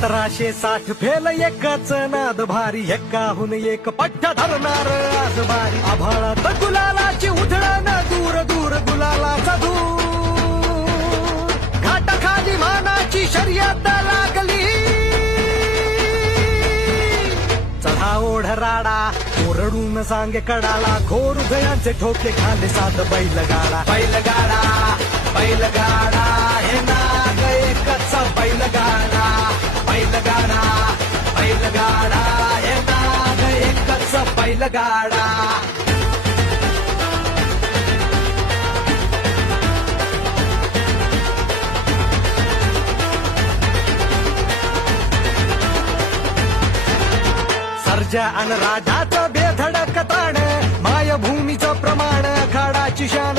1760 fail एकच नाद भारी, एकाहून एक पट्ट्या धरणार आज बारी. आभाळात गुलालाची उधळण, दूर दूर गुलालाचा धूर. घाटाखाली मानाची शर्यत लागली, चढा ओढ राडा, ओरडून सांगे कडाला. घोर हृदयांचे ठोके घाले सात बैलगाडा. बैलगाडा बैलगाडा हे नाग एकच बैलगाडा. बैलगाडा बैलगाडा हे नाग एकच बैलगाडा. सर्जा अन राजाचं बेधडक ताण, मायभूमीचं प्रमाण, खाडाची शान.